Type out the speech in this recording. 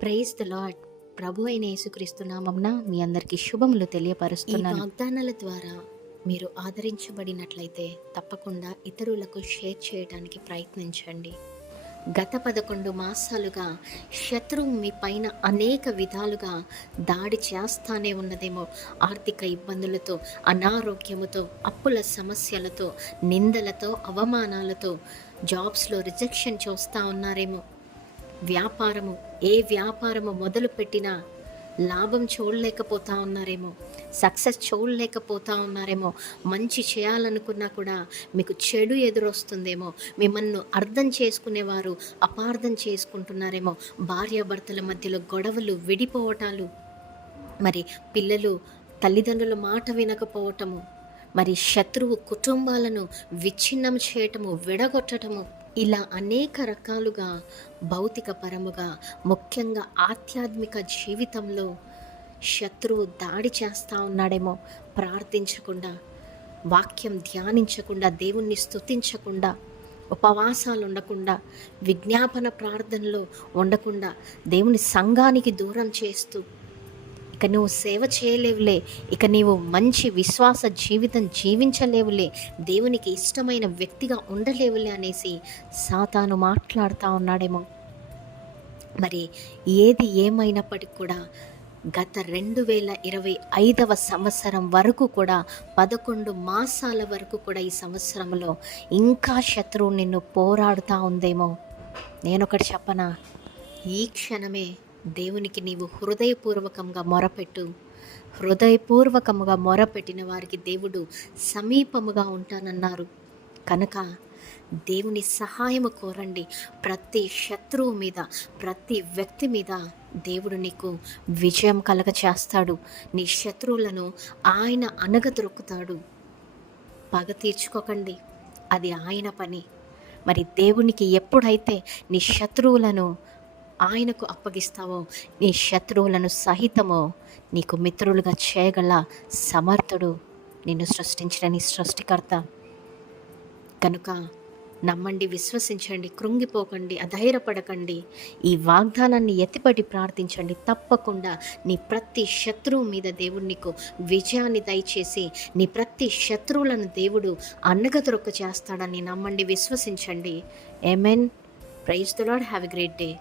Praise the lord. ప్రభు అయిన యేసుక్రీస్తు నామమున మీ అందరికీ శుభములు తెలియపరుస్తున్నాను. ఈ వాగ్దానాల ద్వారా మీరు ఆదరించబడినట్లయితే తప్పకుండా ఇతరులకు షేర్ చేయడానికి ప్రయత్నించండి. గత 11 మాసాలుగా శత్రువు మీ పైన అనేక విధాలుగా దాడి చేస్తానే ఉన్నదేమో. ఆర్థిక ఇబ్బందులతో, అనారోగ్యముతో, అప్పుల సమస్యలతో, నిందలతో, అవమానాలతో, జాబ్స్లో రిజెక్షన్ చూస్తూ ఉన్నారేమో. ఏ వ్యాపారము మొదలుపెట్టినా లాభం చూడలేకపోతా ఉన్నారేమో, సక్సెస్ చూడలేకపోతా ఉన్నారేమో. మంచి చేయాలనుకున్నా కూడా మీకు చెడు ఎదురొస్తుందేమో. మిమ్మల్ని అర్థం చేసుకునేవారు అపార్థం చేసుకుంటున్నారేమో. భార్యాభర్తల మధ్యలో గొడవలు, విడిపోవటాలు, మరి పిల్లలు తల్లిదండ్రుల మాట వినకపోవటము, మరి శత్రువు కుటుంబాలను విచ్ఛిన్నం చేయటము, విడగొట్టటము, ఇలా అనేక రకాలుగా భౌతిక పరముగా, ముఖ్యంగా ఆధ్యాత్మిక జీవితంలో శత్రువు దాడి చేస్తూ ఉన్నాడేమో. ప్రార్థించకుండా, వాక్యం ధ్యానించకుండా, దేవుణ్ణి స్తుతించకుండా, ఉపవాసాలు ఉండకుండా, విజ్ఞాపన ప్రార్థనలో ఉండకుండా, దేవుని సంఘానికి దూరం చేస్తూ, ఇక నువ్వు సేవ చేయలేవులే, ఇక నీవు మంచి విశ్వాస జీవితం జీవించలేవులే, దేవునికి ఇష్టమైన వ్యక్తిగా ఉండలేవులే అనేసి సాతాను మాట్లాడుతూ ఉన్నాడేమో. మరి ఏది ఏమైనప్పటికీ కూడా గత 2025వ సంవత్సరం వరకు కూడా 11 మాసాల వరకు కూడా ఈ సంవత్సరంలో ఇంకా శత్రువు నిన్ను పోరాడుతూ ఉందేమో. నేనొకటి చెప్పనా, ఈ క్షణమే దేవునికి నీవు హృదయపూర్వకంగా మొరపెట్టు. హృదయపూర్వకముగా మొరపెట్టిన వారికి దేవుడు సమీపముగా ఉంటానన్నారు కనుక దేవుని సహాయము కోరండి. ప్రతి శత్రువు మీద, ప్రతి వ్యక్తి మీద దేవుడు నీకు విజయం కలగ చేస్తాడు. నీ శత్రువులను ఆయన అనగదొరుకుతాడు. పగ తీర్చుకోకండి, అది ఆయన పని. మరి దేవునికి ఎప్పుడైతే నీ శత్రువులను ఆయనకు అప్పగిస్తావో, నీ శత్రువులను సహితమో నీకు మిత్రులుగా చేయగల సమర్థుడు నిన్ను సృష్టించిన నీ సృష్టికర్త. కనుక నమ్మండి, విశ్వసించండి, కృంగిపోకండి, అధైర్యపడకండి. ఈ వాగ్దానాన్ని ఎత్తిపట్టి ప్రార్థించండి. తప్పకుండా నీ ప్రతి శత్రువు మీద దేవుడు నీకు విజయాన్ని దయచేసి నీ ప్రతి శత్రువులను దేవుడు అన్నగదొరక చేస్తాడని నమ్మండి, విశ్వసించండి. Amen. Praise the Lord. Have a great day.